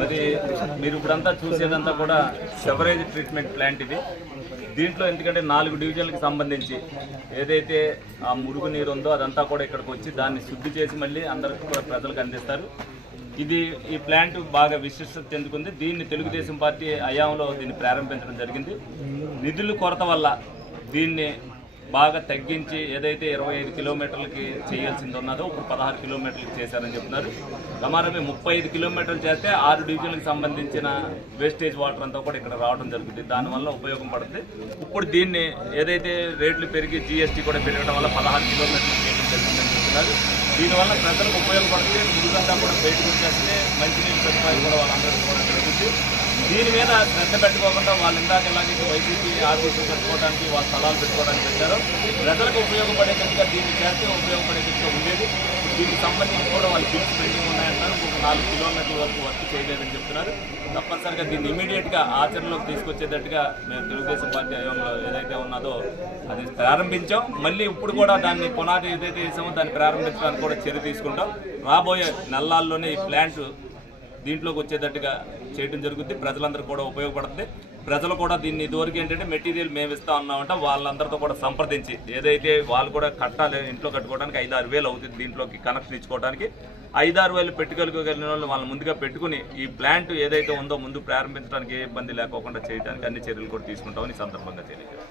మరి మీరు ఇప్పుడంతా చూసేదంతా కూడా సెవరేజ్ ట్రీట్మెంట్ ప్లాంట్ ఇది. దీంట్లో ఎందుకంటే 4 డివిజన్లకు సంబంధించి ఏదైతే ఆ మురుగునీరు ఉందో అదంతా కూడా ఇక్కడికి వచ్చి దాన్ని శుద్ధి చేసి మళ్ళీ అందరికీ కూడా ప్రజలకు అందిస్తారు. ఈ ప్లాంట్ బాగా విశిష్టత చెందుకుంది. దీన్ని తెలుగుదేశం పార్టీ హయాంలో దీన్ని ప్రారంభించడం జరిగింది. నిధుల కొరత వల్ల దీన్ని బాగా తగ్గించి ఏదైతే 25 కిలోమీటర్లకి చేయాల్సింది ఉన్నదో ఇప్పుడు 16 కిలోమీటర్లకి చేశారని చెప్తున్నారు. సమానమే 35 కిలోమీటర్లు చేస్తే 6 డివిజన్లకు సంబంధించిన వేస్టేజ్ వాటర్ అంతా కూడా ఇక్కడ రావడం జరుగుతుంది. దానివల్ల ఉపయోగం పడుతుంది. ఇప్పుడు దీన్ని ఏదైతే రేట్లు పెరిగి జీఎస్టీ కూడా పెరగడం వల్ల 16 కిలోమీటర్లు చేయడం జరుగుతుందని చెప్తున్నారు. దీనివల్ల ప్రజలకు ఉపయోగపడుతుంది. మురుగంతా కూడా బయటకు వచ్చేస్తే మంచినీళ్ళు సదుపాయం కూడా వాళ్ళందరికీ కూడా జరుగుతుంది. దీని మీద శ్రద్ధ పెట్టుకోకుండా వాళ్ళు ఇందాక ఎలాగైతే వైసీపీ ఆఫీసులు కట్టుకోవడానికి వాళ్ళ స్థలాలు పెట్టుకోవడానికి పెట్టారో ప్రజలకు ఉపయోగపడేటట్టుగా దీన్ని చేస్తే ఉపయోగపడేటట్టుగా ఉండేది. దీనికి సంబంధించి కూడా వాళ్ళు బిల్స్ పెండింగ్ ఉన్నాయంటారు. ఒక 4 కిలోమీటర్ల వరకు వర్క్ చేయలేదని చెప్తున్నారు. తప్పనిసరిగా దీన్ని ఇమీడియట్గా ఆచరణలోకి తీసుకొచ్చేటట్టుగా మేము తెలుగుదేశం పార్టీ హయాంలో ఏదైతే ఉన్నదో అది ప్రారంభించాం. మళ్ళీ ఇప్పుడు కూడా దాన్ని పునాది ఏదైతే వేసామో దాన్ని ప్రారంభించడానికి కూడా చర్య తీసుకుంటాం. రాబోయే నెలల్లోనే ఈ ప్లాంట్ దీంట్లోకి వచ్చేటట్టుగా చేయడం జరుగుతుంది. ప్రజలందరూ కూడా ఉపయోగపడుతుంది. ప్రజలు కూడా దీన్ని ఇదివరకు ఏంటంటే మెటీరియల్ మేము ఇస్తా ఉన్నామంటే వాళ్ళందరితో కూడా సంప్రదించి ఏదైతే వాళ్ళు కూడా కట్టాలి ఇంట్లో కట్టుకోవడానికి 5-6 వేలు అవుతుంది. దీంట్లోకి కనెక్షన్ ఇచ్చుకోవడానికి 5-6 వేలు పెట్టుకోగలిగిన వాళ్ళు వాళ్ళని ముందుగా పెట్టుకుని ఈ ప్లాంట్ ఏదైతే ఉందో ముందు ప్రారంభించడానికి ఏ ఇబ్బంది లేకోకుండా చేయడానికి అన్ని చర్యలు కూడా తీసుకుంటామని సందర్భంగా తెలియజేస్తాం.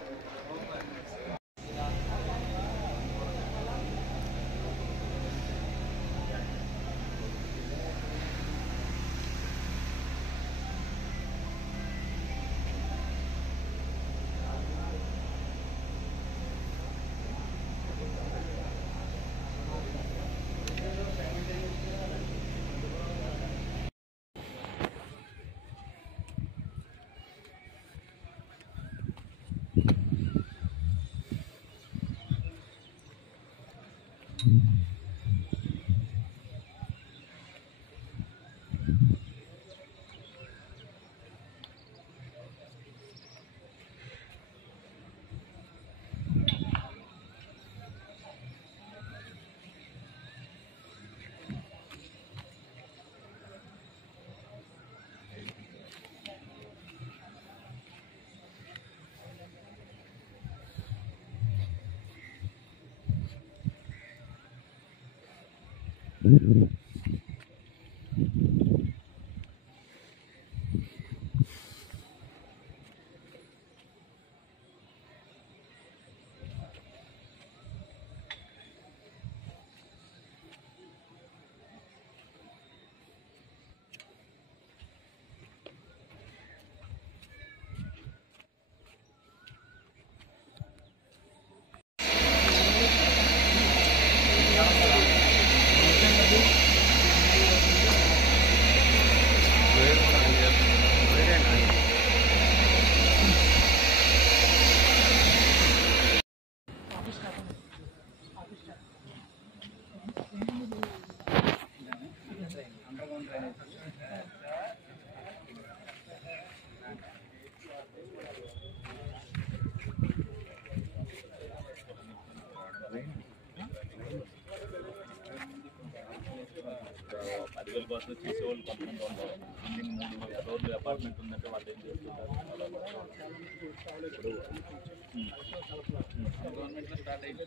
కోసం చేసేవాళ్ళు కొంతమంది ఉంటారు. బిల్డింగ్ 3 ఫ్లోర్లు అపార్ట్మెంట్ ఉందంటే వాళ్ళు ఏం చేస్తుంటారు గవర్నమెంట్లో స్టార్ట్ అయింది.